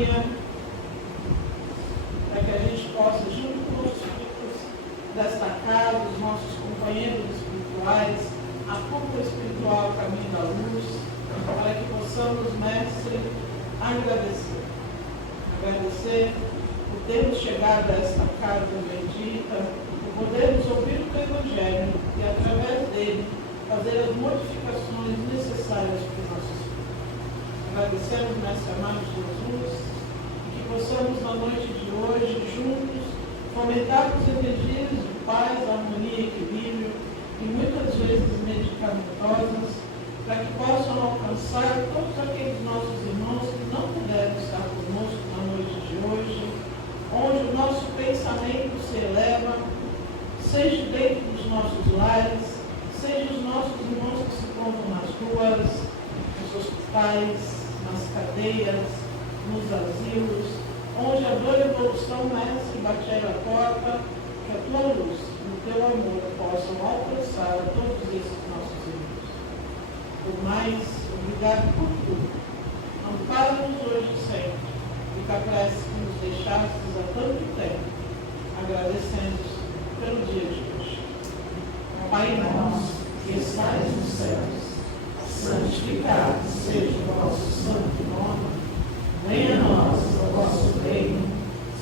companhia, para que a gente possa, junto com os filhos desta casa, os nossos companheiros espirituais, a cúpula espiritual Caminho da Luz, para que possamos, Mestre, agradecer. Agradecer por termos chegado a esta casa bendita, por podermos ouvir o Evangelho e, através dele, fazer as modificações necessárias para os nossos filhos. Agradecemos, Mestre amado Jesus, e que possamos, na noite de hoje, juntos, fomentar as energias de paz, harmonia e equilíbrio, e muitas vezes medicamentosas, para que possam alcançar todos aqueles nossos irmãos que não puderam estar conosco na noite de hoje, onde o nosso pensamento se eleva, seja dentro dos nossos lares, seja os nossos irmãos que se encontram nas ruas, nos hospitais, nas cadeias, nos asilos, onde a dor e a evolução, Mestre, bater a porta, que a tua luz e o teu amor possam alcançar a todos esses nossos irmãos. Por mais, obrigado por tudo. Ampara-nos hoje e sempre, e que a prece que nos deixastes há tanto tempo, agradecemos pelo dia de hoje. Pai nosso, que estais nos céus, santificado seja o vosso santo nome. Venha a nós o vosso reino,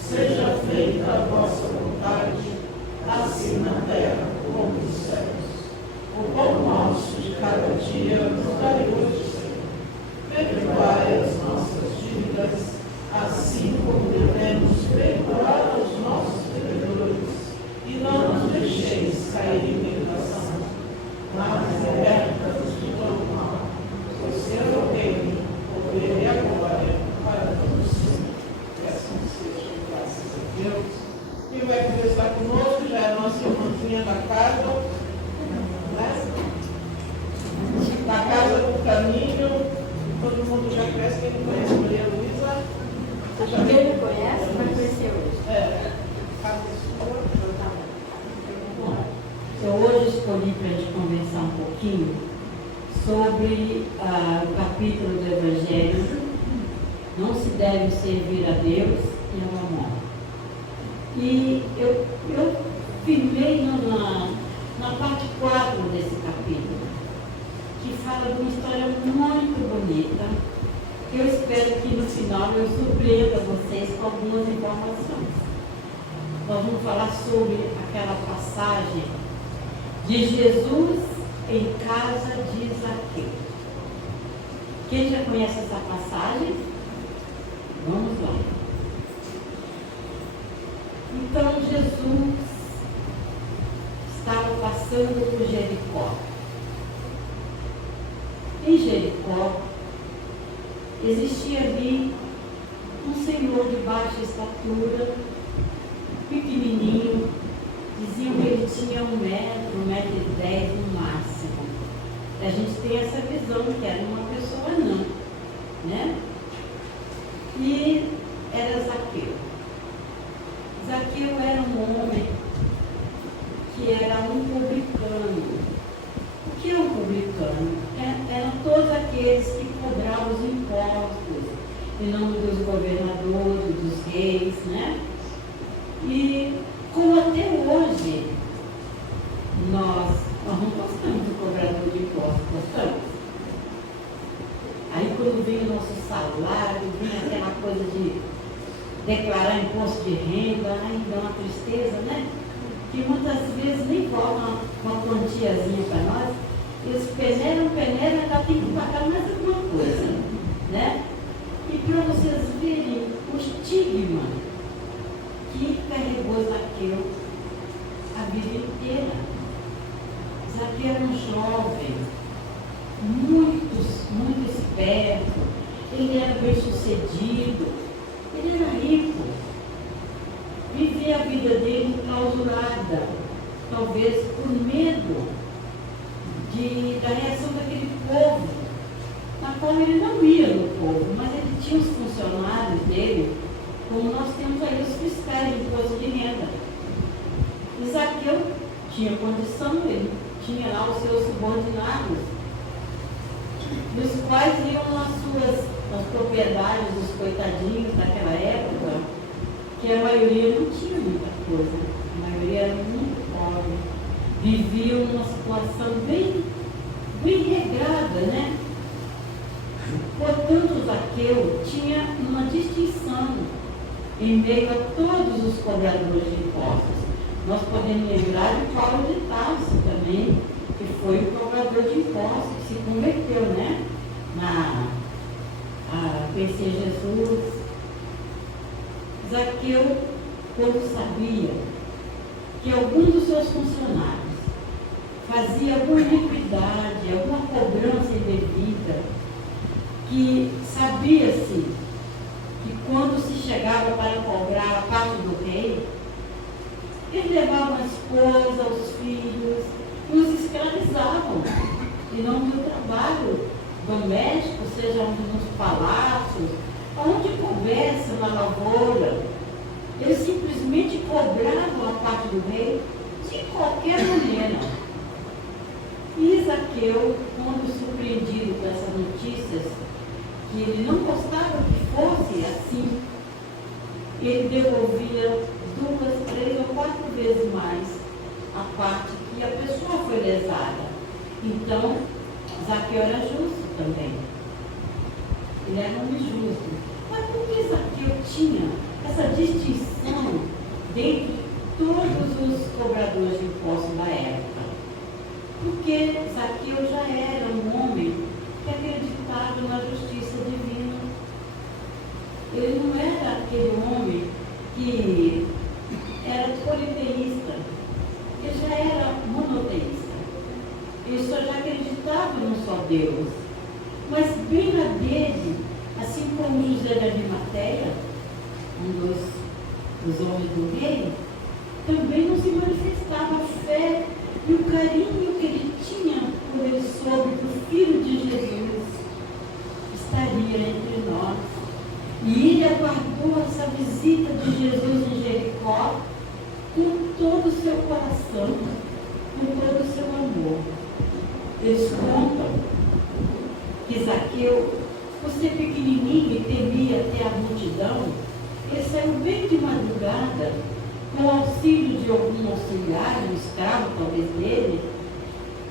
seja feita a vossa vontade, assim na terra como nos céus. O pão nosso de cada dia nos dai hoje, Senhor. Perdoai as nossas dívidas, assim como devemos perdoar aos nossos devedores. E não nos deixeis cair em tentação, mas liberta-nos de todo mal. O Senhor é o reino, o poder e a glória para todos sempre. Que assim seja, graças a Deus. Quem vai conversar conosco já é a nossa irmãzinha da casa, né? Da casa do caminho. Todo mundo já conhece. Quem não conhece Maria Luísa? Você já Quem não conhece, vai conhecer hoje. Casa sua. Eu hoje escolhi para a gente conversar um pouquinho sobre o capítulo do Evangelho. Não se deve servir a Deus e ao amor. E eu firmei na parte 4 desse capítulo, que fala de uma história muito bonita, que eu espero que no final eu surpreenda vocês com algumas informações. Nós vamos falar sobre aquela passagem de Jesus em casa de Zaqueu. Quem já conhece essa passagem? Vamos lá. Então Jesus estava passando por Jericó. Em Jericó existia ali um senhor de baixa estatura, pequenininho. Diziam que ele tinha 1 metro, 1,10 m no máximo. A gente tem essa visão que era uma pessoa não, né? E era Zaqueu. Zaqueu era um homem que era um publicano. O que é um publicano? Eram todos aqueles que cobravam os impostos, em nome dos governadores, dos reis, né? E como até hoje nós não gostamos do cobrador de impostos, gostamos? Aí quando vem o nosso salário, vem aquela coisa de declarar imposto de renda, aí dá uma tristeza, né? Que muitas vezes nem volta uma quantiazinha para nós, eles peneiram, ainda tem que pagar mais alguma coisa, né? E para vocês verem o estigma que carregou Zaqueu a vida inteira. Zaqueu era um jovem, muito esperto, ele era bem sucedido, ele era rico, vivia a vida dele enclausurada, talvez por medo da reação daquele povo, na qual ele não ia no povo, mas ele tinha os funcionários dele, como nós temos aí os fiscais de imposto de renda. E Zaqueu tinha condição, ele tinha lá os seus subordinados, nos quais iam nas suas as propriedades dos coitadinhos daquela época, que a maioria não tinha muita coisa, a maioria era muito pobre, viviam numa situação bem regrada, né? Portanto, Zaqueu tinha uma distinção em meio a todos os cobradores de impostos. Nós podemos lembrar de Paulo de Tarso também, que foi o cobrador de impostos, que se converteu, né? A conhecer Jesus. Zaqueu, quando sabia que algum dos seus funcionários fazia alguma iniquidade, alguma cobrança indevida, que sabia-se que quando se chegava para cobrar a parte do rei, eles levavam a esposa, os filhos, e os escravizavam, e não tinha trabalho doméstico, seja nos palácios, onde coubesse na lavoura. Eles simplesmente cobravam a parte do rei de qualquer maneira. E Zaqueu, quando surpreendido com essas notícias, que ele não gostava que fosse assim, ele devolvia 2, 3 ou 4 vezes mais a parte que a pessoa foi lesada. Então, Zaqueu era justo também. Ele era um homem justo. Mas por que Zaqueu tinha essa distinção dentre todos os cobradores de impostos da época? Porque Zaqueu já era um homem que acreditava na justiça divina. Ele não era aquele homem que era politeísta. Ele já era monoteísta. Ele só já acreditava num só Deus. Mas bem na dele, assim como José de Arimateia, um dos homens do reino, também não se manifestava a fé e o carinho que ele tinha quando ele soube que o Filho de Jesus estaria entre nós. E ele aguardou essa visita de Jesus em Jericó com todo o seu coração, com todo o seu amor. Eles contam que Zaqueu, por ser pequenininho e temia até a multidão, ele saiu bem de madrugada, com o auxílio de algum auxiliar, um escravo talvez dele,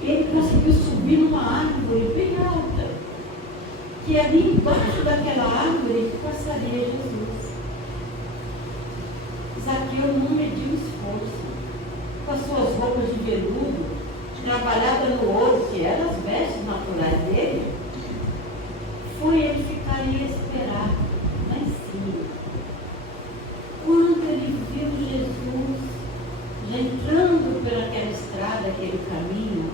ele conseguiu subir numa árvore bem alta, que ali embaixo daquela árvore passaria Jesus. Zaqueu não mediu esforço, com as suas roupas de veludo, trabalhada no ouro, que eram as vestes naturais dele, foi ele ficar e esperar lá em cima. Quando ele viu Jesus já entrando por aquela estrada, aquele caminho,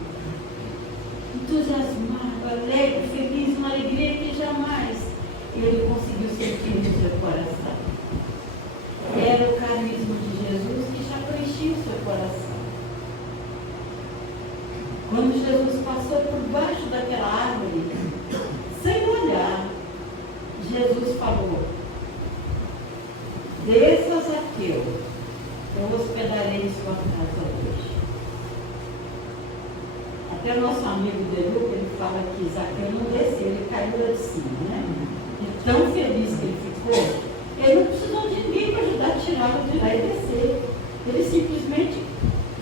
entusiasmado, alegre, feliz, uma alegria que jamais ele conseguiu sentir no seu coração. Era o carisma de Jesus que já preenchia o seu coração. Quando Jesus passou por baixo daquela árvore, sem olhar, Jesus falou: desça, Zaqueu, eu hospedarei em sua casa hoje. Até o nosso amigo Deluca, ele fala que Zaqueu não desceu, ele caiu lá de cima, né? E tão feliz que ele ficou, ele não precisou de ninguém para ajudar a tirá-lo de lá e descer. Ele simplesmente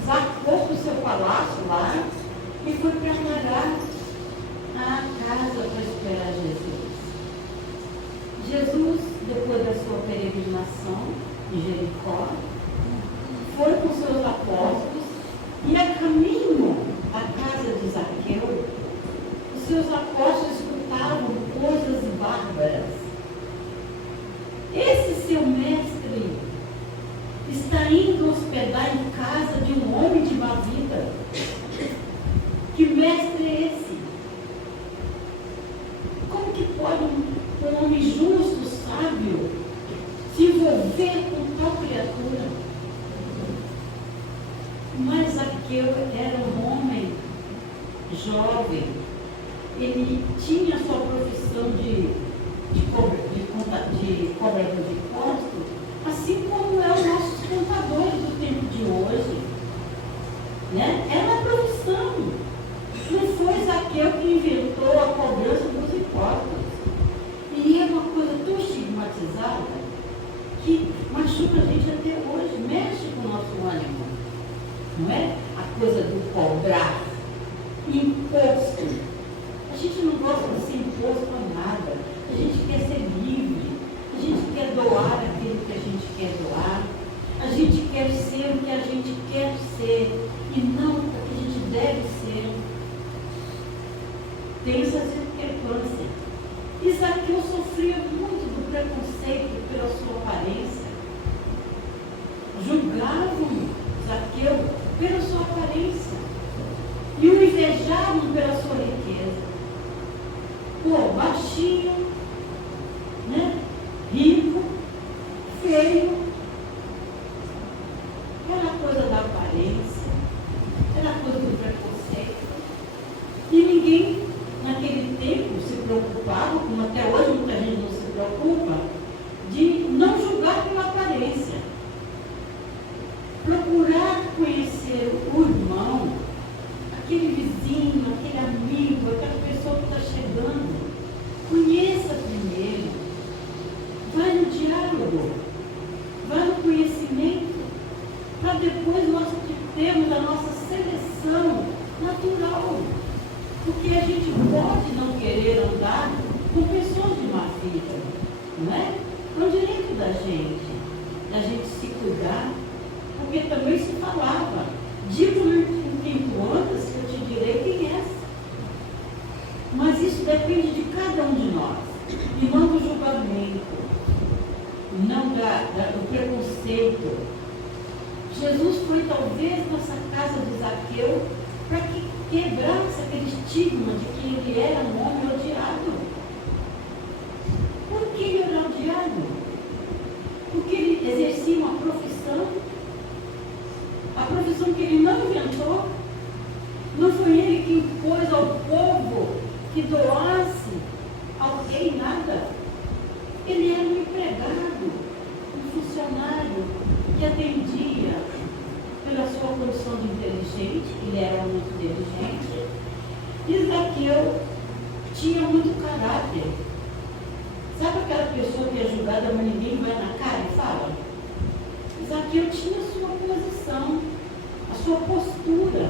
zacou para o seu palácio lá e foi preparar a casa para esperar Jesus. Jesus, depois da sua peregrinação em Jericó, foi com seus apóstolos e a caminho à casa de Zaqueu, os seus apóstolos escutavam coisas bárbaras. Esse seu mestre está indo hospedar em casa de um homem de má vida. Que mestre é esse? Como que pode um homem justo, sábio, se envolver com tal criatura? Mas Zaqueu era um homem jovem. Ele tinha sua profissão de cobrador de impostos, assim como é os nossos contadores do tempo de hoje. Né? Era a profissão. Não foi Zaqueu que inventou a cobrança dos impostos. E cobrar. Imposto. A gente não gosta de ser imposto a nada. A gente quer ser livre. A gente quer doar aquilo que a gente quer doar. A gente quer ser o que a gente quer ser e não o que a gente deve ser. Tem essa discrepância. E Zaqueu sofria muito do preconceito pela sua aparência. Julgavam Zaqueu pela sua aparência e o invejavam pela sua riqueza. Pô, baixinho, né? Rico, feio, aquela coisa da aparência, aquela coisa do preconceito. E ninguém, naquele tempo, se preocupava, como até hoje muita gente não se preocupa, de não julgar pela aparência. Procurar conhecer o irmão, aquele vizinho, aquele amigo, aquela pessoa que está chegando. Conheça primeiro. Vai no diálogo, vai no conhecimento, para depois nós termos a nossa seleção natural. Porque a gente pode não querer andar com pessoas de má vida, não é? É o direito da gente se cuidar, porque também se falava, digo em quem tu andas, que eu te direi quem és. Mas isso depende de cada um de nós, e não do julgamento, não do preconceito. Jesus foi talvez nessa casa de Zaqueu para que quebrasse aquele estigma de que ele era um homem odiado. Por que ele era odiado? Porque ele exercia uma profissão, a profissão que ele não inventou. Não foi ele que impôs ao povo que doasse ao rei nada. Ele era um empregado, um funcionário que atendia pela sua condição de inteligente. Ele era muito inteligente. E Zaqueu tinha muito caráter. Sabe aquela pessoa que é julgada, mas ninguém vai na cara e fala? Zaqueu tinha a sua posição, a sua postura.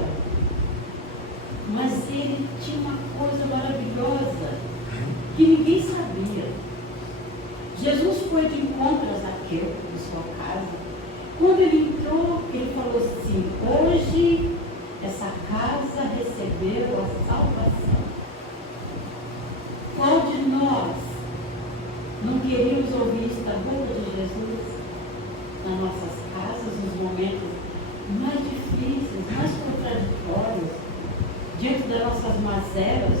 Mas ele tinha uma coisa maravilhosa que ninguém sabia. Jesus foi de encontro a Zaqueu em sua casa. Quando ele entrou, ele falou assim: hoje essa casa recebeu a salvação. Qual de nós não queríamos ouvir isso da boca de Jesus nas nossas casas, nos momentos mais difíceis, mais contraditórios, diante das nossas mazelas,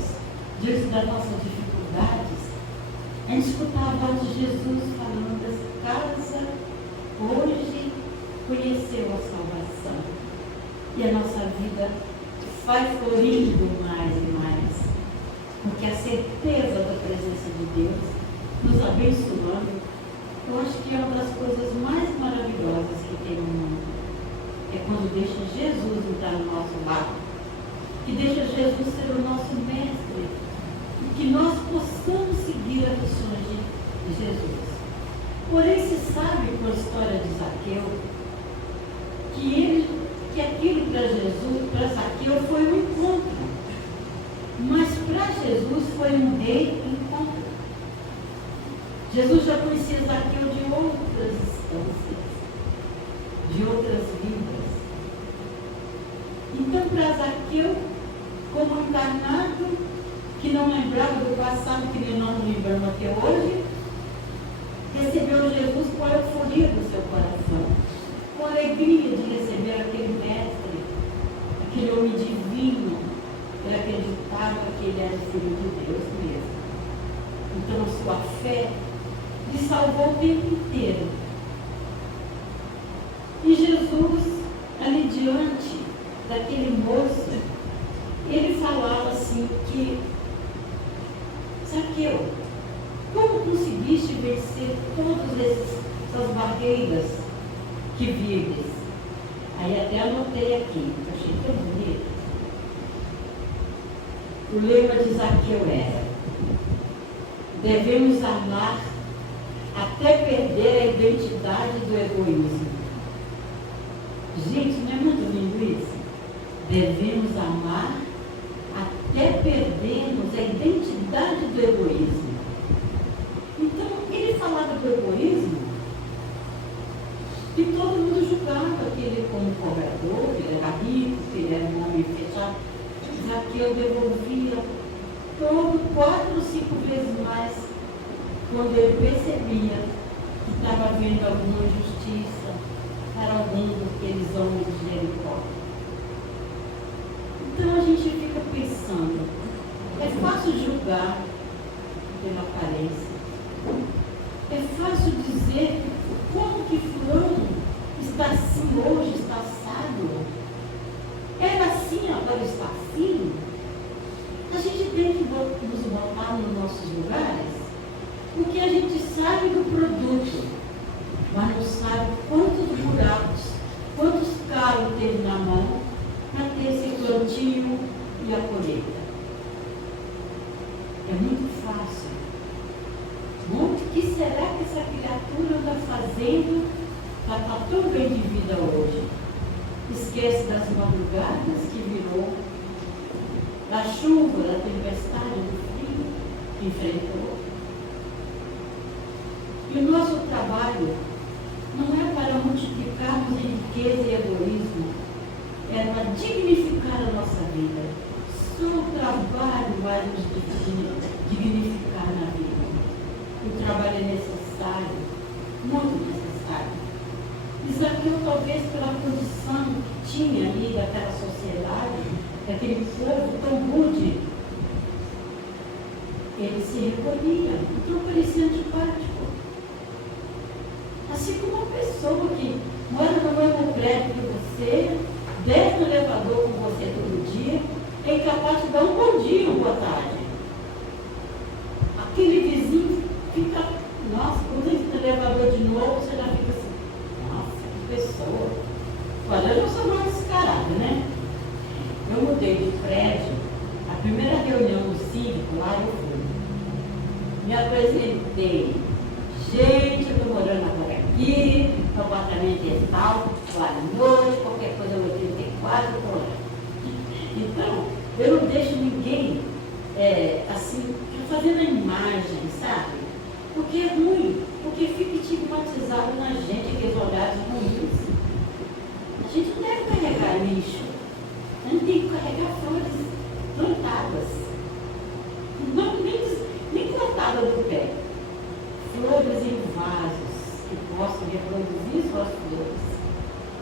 diante das nossas dificuldades? A gente escutava a voz de Jesus falando: essa casa hoje conheceu a salvação. E a nossa vida vai florindo mais e mais, porque a certeza da presença de Deus nos abençoando, eu acho que é uma das coisas mais maravilhosas que tem no mundo. É quando deixa Jesus entrar no nosso barco, que deixa Jesus ser o nosso mestre, e que nós possamos seguir as lições de Jesus. Porém, se sabe com a história de Zaqueu, que aquilo para Jesus, para Zaqueu, foi um encontro. Mas para Jesus foi um reencontro. Jesus já conhecia Zaqueu de outras instâncias, de outras vidas. Então, para Zaqueu, como encarnado, que não lembrava do passado, que nós não lembramos até hoje, recebeu Jesus com a euforia do seu coração, com a alegria de receber aquele mestre, aquele homem divino. Ele acreditava que ele era filho de Deus mesmo. Então a sua fé lhe salvou o tempo inteiro. E Jesus, ali diante daquele moço, ele falava assim que: Zaqueu, como conseguiste vencer todas essas barreiras que vives? Aí até anotei aqui, achei tão bonito. O lema de Zaqueu era: devemos amar até perder a identidade do egoísmo. Gente, não é muito lindo isso? devemos amar até perdermos a identidade do egoísmo. Então, ele falava do egoísmo e todo mundo julgava que ele, como cobrador, que ele era rico, que ele era um homem fechado. Zaqueu devolvia todo 4 ou 5 vezes mais quando ele percebia que estava havendo alguma injustiça para algum daqueles homens de Jericó. Então a gente fica pensando, é fácil julgar pela aparência, é fácil dizer como que fulano está assim hoje, está assado, era assim, agora está assim. A gente tem que nos botar nos nossos lugares, porque a gente sabe do produto, mas não sabe quantos buracos, quantos calos teve na mão para ter esse plantio e a colheita. É muito fácil. O que será que essa criatura anda fazendo para estar tão bem de vida hoje? Esquece das madrugadas que virou, da chuva, da tempestade, do frio que enfrentou. E o nosso trabalho não é para multiplicarmos em riqueza e egoísmo, é para dignificar a nossa vida. Só o trabalho vai nos dignificar na vida. O trabalho é necessário, muito necessário. E Zaqueu, talvez pela condição que tinha ali daquela sociedade, daquele povo tão rude, ele se recolhia, então parecia antipático. Assim como uma pessoa que mora no mesmo prédio que você, desce no elevador com você todo dia, é incapaz de dar um bom dia, uma boa tarde. Aquele vizinho fica, nossa, quando ele está no elevador de novo, você já fica assim, nossa, que pessoa. Olha, eu não sou mais descarada, né? Eu mudei de prédio, a primeira reunião do cívico, lá eu fui. Me apresentei. Gente, eu estou morando agora aqui, meu apartamento é tal, boa noite, qualquer coisa eu vou ter 4, estou lá. Então, eu não deixo ninguém, assim, fazendo a imagem, sabe? Porque é ruim, porque fica estigmatizado na gente, aqueles olhares ruins. A gente não deve carregar lixo, a gente tem que carregar flores plantadas, não, nem cortadas do pé. Flores em vasos que possam reproduzir suas flores.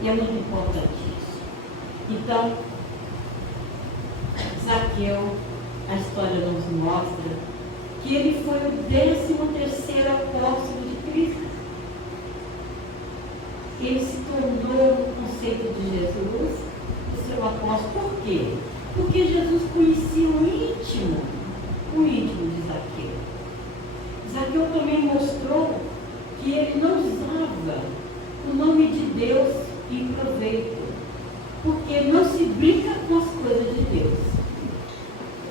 E é muito importante isso. Então, Zaqueu, a história nos mostra que ele foi o 13º apóstolo de Cristo. Ele se tornou, no conceito de Jesus, o seu apóstolo. Por quê? Porque Jesus conhecia o íntimo de Zaqueu. Zaqueu também mostrou que ele não usava o nome de Deus em proveito, porque não se brinca com as coisas de Deus.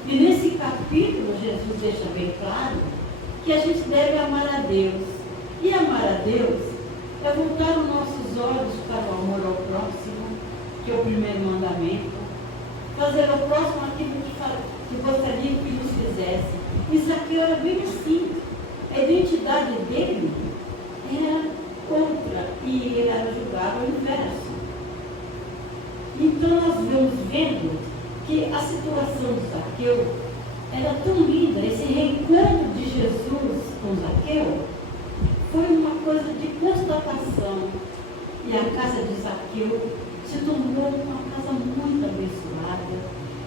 E nesse capítulo, Jesus deixa bem claro que a gente deve amar a Deus. E amar a Deus é voltar os nossos olhos para o amor ao próximo, que é o primeiro mandamento, fazer ao próximo aquilo que gostaria que nos fizesse. E Zaqueu era bem assim. A identidade dele era outra e ele era julgado ao inverso. Então nós vamos vendo que a situação de Zaqueu era tão linda, esse reencontro de Jesus com Zaqueu foi uma coisa de constatação. E a casa de Zaqueu se tornou uma casa muito abençoada.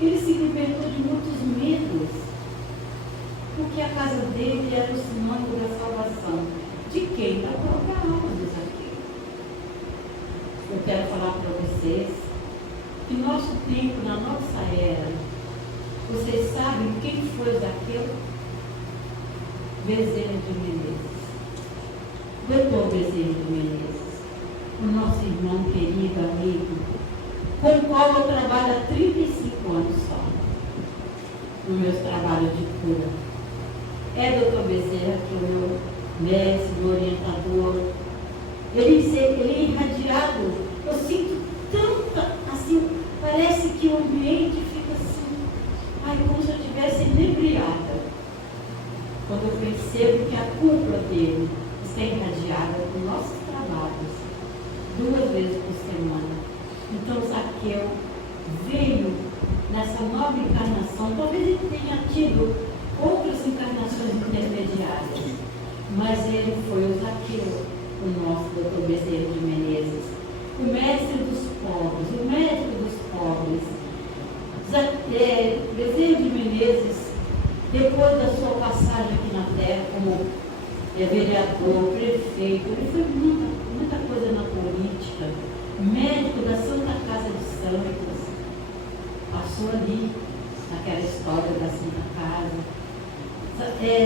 Ele se libertou de muitos medos, porque a casa dele era o sinônimo da salvação. De quem? Da própria alma de Zaqueu. Eu quero falar para vocês que nosso tempo, na nossa era, vocês sabem quem foi Zaqueu? Bezerra de Menezes. Doutor Bezerra de Menezes, o nosso irmão querido, amigo, com o qual eu trabalho há 35 anos só, no meu trabalho de cura. É doutor Bezerra, que é o meu mestre, meu orientador. Ele é irradiado. Eu sinto tanta, assim, Parece que o ambiente fica assim, ai, como se eu estivesse inebriada. Quando eu percebo que a cúpula dele está irradiada com nossos trabalhos, 2 vezes por semana. Então Zaqueu veio nessa nova encarnação. Talvez ele tenha tido outras encarnações intermediárias, mas ele foi o Zaqueu, o nosso doutor Bezerra de Menezes, o mestre dos pobres, o médico dos pobres. Bezerra de Menezes, depois da sua passagem aqui na Terra como vereador, prefeito, ele foi muita coisa na política, médico da Santa Casa de Santos, passou ali naquela história da Santa Casa.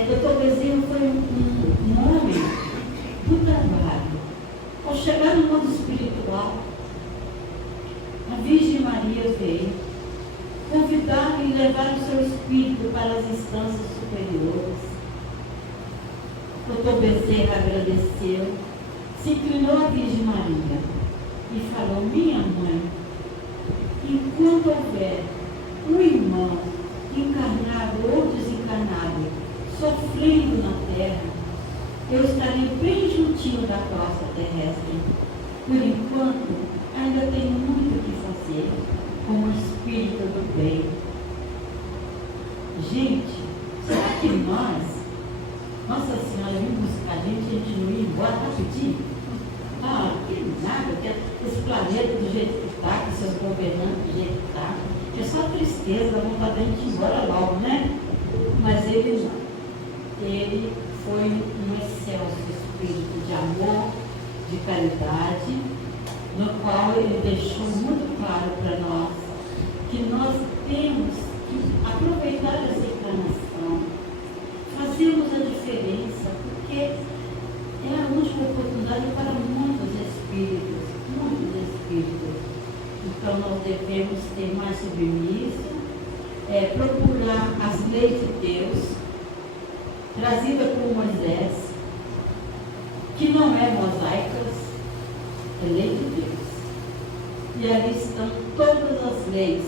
Doutor Bezerra foi um homem do trabalho. Ao chegar no mundo espiritual, a Virgem Maria veio convidar e levar o seu espírito para as instâncias superiores. Doutor Bezerra agradeceu, se inclinou à Virgem Maria e falou: minha mãe, enquanto houver um irmão encarnado ou desencarnado sofrendo na terra, eu estarei bem juntinho da crosta terrestre. Por enquanto, ainda tenho muito o que fazer como espírito do bem. Gente, será que Nossa Senhora vem buscar a gente não ia embora rapidinho? Ah, que nada, que esse planeta do jeito que está, que seus governantes do jeito que está, que é só tristeza, dá vontade de a gente ir embora logo, né? Mas ele não. Ele foi um excelso espírito de amor, de caridade, no qual ele deixou muito claro para nós que nós temos que aproveitar essa encarnação, fazermos a diferença, porque é a última oportunidade para muitos espíritos, Então nós devemos ter mais submisso, procurar as leis de Deus, trazida por Moisés, que não é mosaicas, é lei de Deus. E ali estão todas as leis,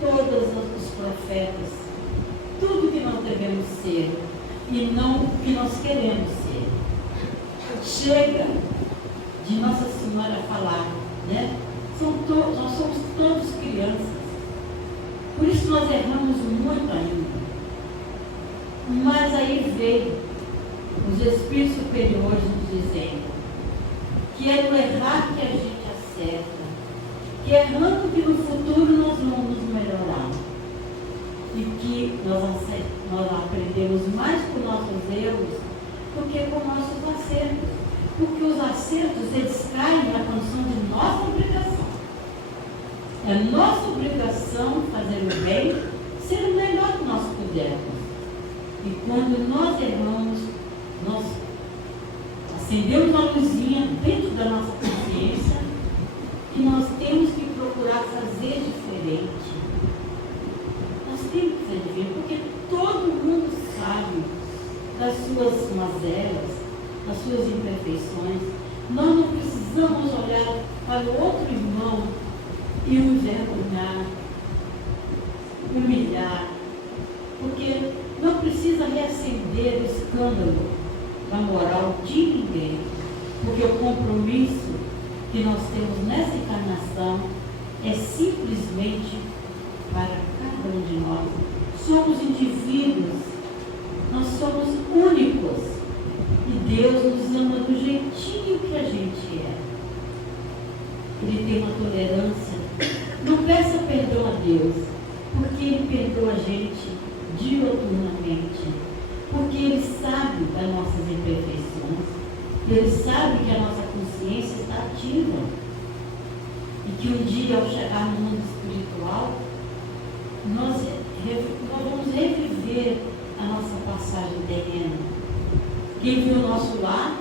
todos os profetas, tudo que nós devemos ser e não o que nós queremos ser. Chega de Nossa Senhora falar, né? Nós somos todos crianças, por isso nós erramos muito ainda. Mas aí veio os espíritos superiores nos dizendo que é no errar que a gente acerta, que errando que no futuro nós vamos melhorar. E que nós aprendemos mais com nossos erros do que com nossos acertos. Porque os acertos, eles caem na condição de nossa obrigação. É nossa obrigação fazer o bem, ser o melhor que nós pudermos. E quando nós erramos, nós acendemos uma luzinha dentro da nossa consciência que nós temos que procurar fazer diferente. Nós temos que fazer diferente, porque todo mundo sabe das suas mazelas, das suas imperfeições. Nós não precisamos olhar para o outro irmão e o envergonhar, humilhar, porque não precisa reacender o escândalo da moral de ninguém, porque o compromisso que nós temos nessa encarnação é simplesmente para cada um de nós. Somos indivíduos, nós somos únicos e Deus nos ama do jeitinho que a gente é. Ele tem uma tolerância. Não peça perdão a Deus, porque Ele perdoa a gente diuturnamente, porque Ele sabe das nossas imperfeições, Ele sabe que a nossa consciência está ativa e que um dia, ao chegar no mundo espiritual, nós vamos reviver a nossa passagem terrena. Quem viu o nosso lar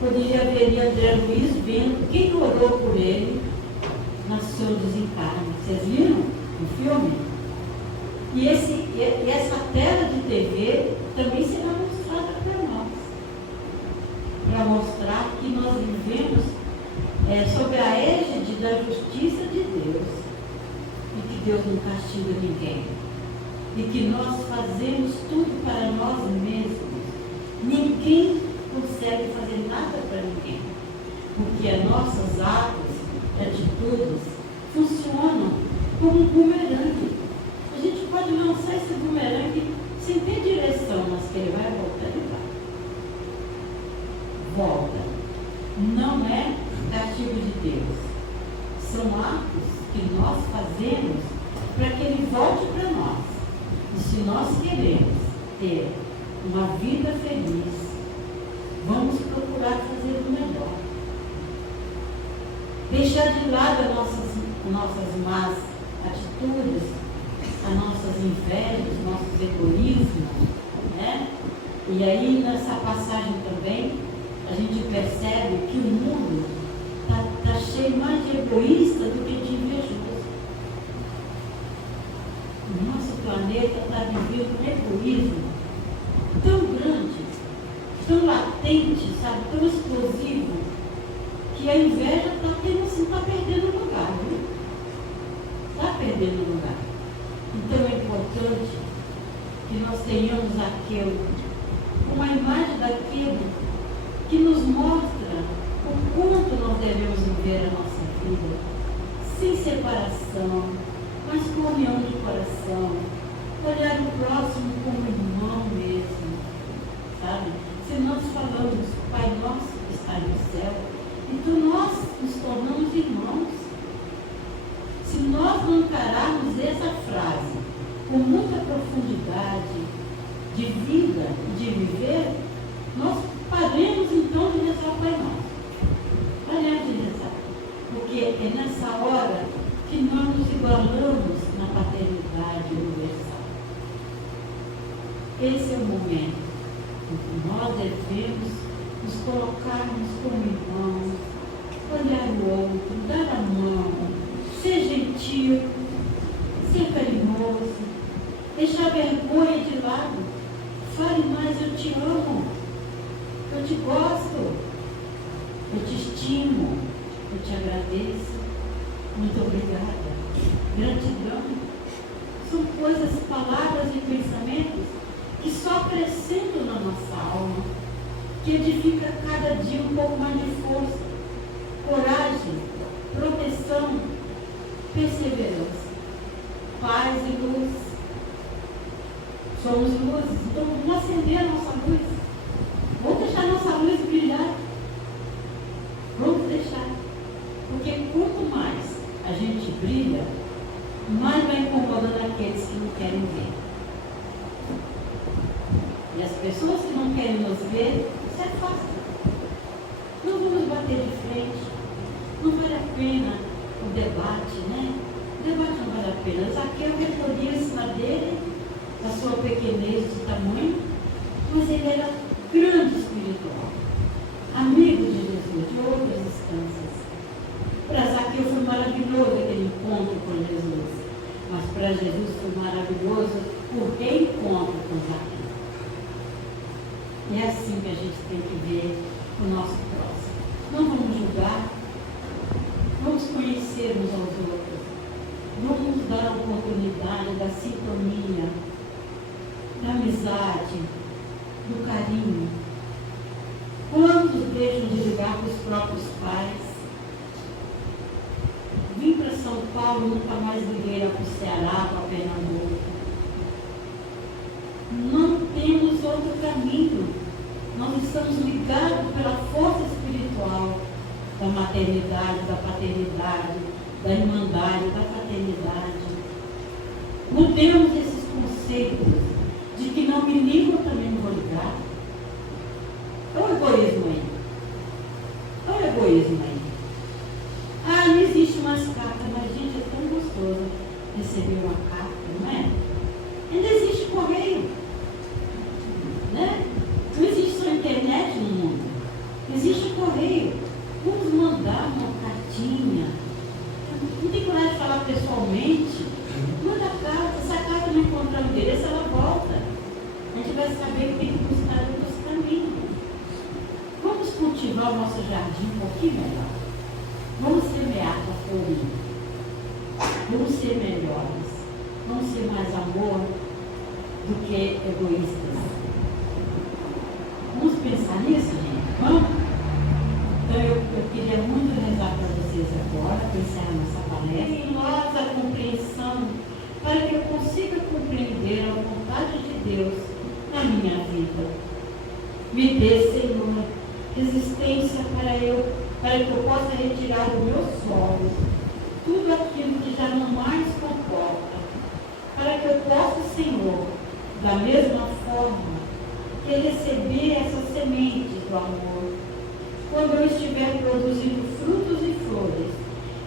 poderia ver André Luiz vendo quem orou por ele na seu desencarne. Vocês viram o filme? E essa tela de TV também será mostrada para nós, para mostrar que nós vivemos sob a égide da justiça de Deus. Deus não castiga ninguém e que nós fazemos tudo para nós mesmos. Ninguém consegue fazer nada para ninguém, porque nossos atos, atitudes, funcionam como um bumerangue. A gente pode lançar esse bumerangue sem ter direção, mas que ele vai voltar, ele vai. Volta. Não é castigo de Deus. São atos que nós fazemos para que ele volte para nós. E se nós queremos ter uma vida feliz, vamos procurar fazer o melhor. Deixar de lado as nossas más atitudes, as nossas invejas, nossos egoísmos, né? E aí, nessa passagem também, a gente percebe que o mundo está cheio mais de egoísta do que de invejoso. O nosso planeta está vivendo um egoísmo tão grande, tão latente, sabe, tão explosivo, que a inveja está perdendo lugar, viu? Está perdendo lugar. Então é importante que nós tenhamos uma imagem daquilo que nos mostra o quanto nós devemos viver a nossa vida, sem separação, mas com união de coração, olhar o próximo como irmão mesmo, sabe? Se nós falamos, Pai nosso que está no céu, então nós nos tornamos irmãos. Se nós não encararmos essa frase com muita profundidade de vida e de viver, nós paremos então de rezar o Pai Nosso. Paremos de rezar. Porque é nessa hora que nós nos igualamos na paternidade universal. Esse é o momento em que nós devemos nos colocarmos como irmãos, olhar o outro, dar a mão, ser gentil, ser carinhoso, deixar a vergonha de lado. Fale mais, eu te amo, eu te gosto, eu te estimo, eu te agradeço, muito obrigada. Gratidão. São coisas, palavras e pensamentos que só acrescentam na nossa alma, que edifica cada dia um pouco mais de força, coragem, proteção, perseverança, paz e luz. Somos luzes, então vamos acender a nossa luz. Vamos deixar a nossa luz brilhar. Vamos deixar. Porque quanto mais a gente brilha, mais vai incomodando aqueles que não querem ver. E as pessoas que não querem nos ver, se afastam. Não vamos bater de frente. Não vale a pena o debate, né? O debate não vale a pena. Zaqueu recolhia em cima dele, a sua pequenez de tamanho, mas ele era grande espiritual, amigo de Jesus, de outras instâncias. Para Zaqueu foi maravilhoso aquele encontro com Jesus, mas para Jesus foi maravilhoso o reencontro com Zaqueu. E é assim que a gente tem que ver o nosso próximo. Não vamos julgar, vamos conhecer uns aos outros, vamos dar a oportunidade da sintonia, da amizade, do carinho. Quantos deixam de ligar para os próprios pais? Vim para São Paulo, nunca mais liguei para o Ceará, para Pernambuco. Não temos outro caminho. Nós estamos ligados pela força espiritual da maternidade, da paternidade, da irmandade, da fraternidade. Mudemos esses conceitos de que não me ligo, eu também não vou ligar. Olha o egoísmo aí. Olha o egoísmo aí. Ah, não existe mais carta, mas gente, é tão gostoso receber uma carta, não é? Ainda existe correio, né? Não existe só internet no mundo. Existe correio. Vamos mandar uma cartinha. Não tem coragem de falar pessoalmente. Manda a carta. Se a carta não encontrar o endereço, ela volta. A gente vai saber que tem que buscar outros caminhos. Vamos cultivar o nosso jardim um pouquinho melhor. Vamos semear com a florinha. Vamos ser melhores. Vamos ser mais amor do que egoístas. Vamos pensar nisso, gente? Vamos? Então eu queria muito rezar para vocês agora, pensar na nossa palestra. Em nós a compreensão, para que eu consiga compreender a vontade de Deus na minha vida. Me dê, Senhor, resistência para que eu possa retirar do meu solo tudo aquilo que já não mais comporta, para que eu possa, Senhor, da mesma forma que receber essas sementes do amor, quando eu estiver produzindo frutos e flores,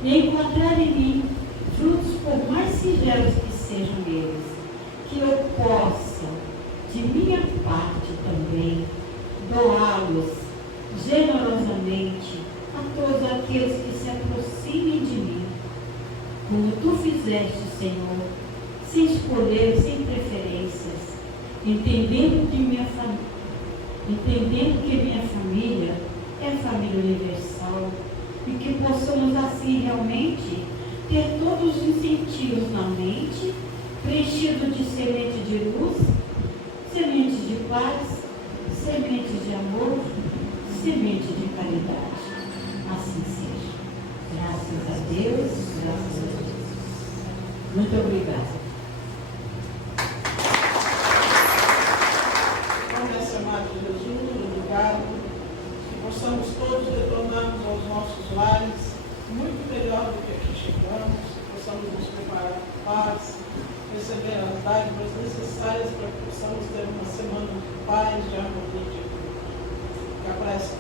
e encontrar em mim frutos por mais singelos que sejam eles, que eu possa, de minha parte também, doá-los generosamente a todos aqueles que se aproximem de mim, como tu fizeste, Senhor, sem escolher, sem preferências, entendendo que minha família é família universal e que possamos assim realmente ter todos os incentivos na mente, preenchidos de semente de luz, semente de paz, semente de amor, semente de caridade. Assim seja. Graças a Deus, graças a Deus. Muito obrigada. Nossa amada Jesus, obrigado. Que possamos todos retornarmos aos nossos lares muito melhor do que aqui chegamos. Que possamos nos preparar para a paz, receber as dádivas necessárias para que possamos ter uma semana de paz, de harmonia, de que a prece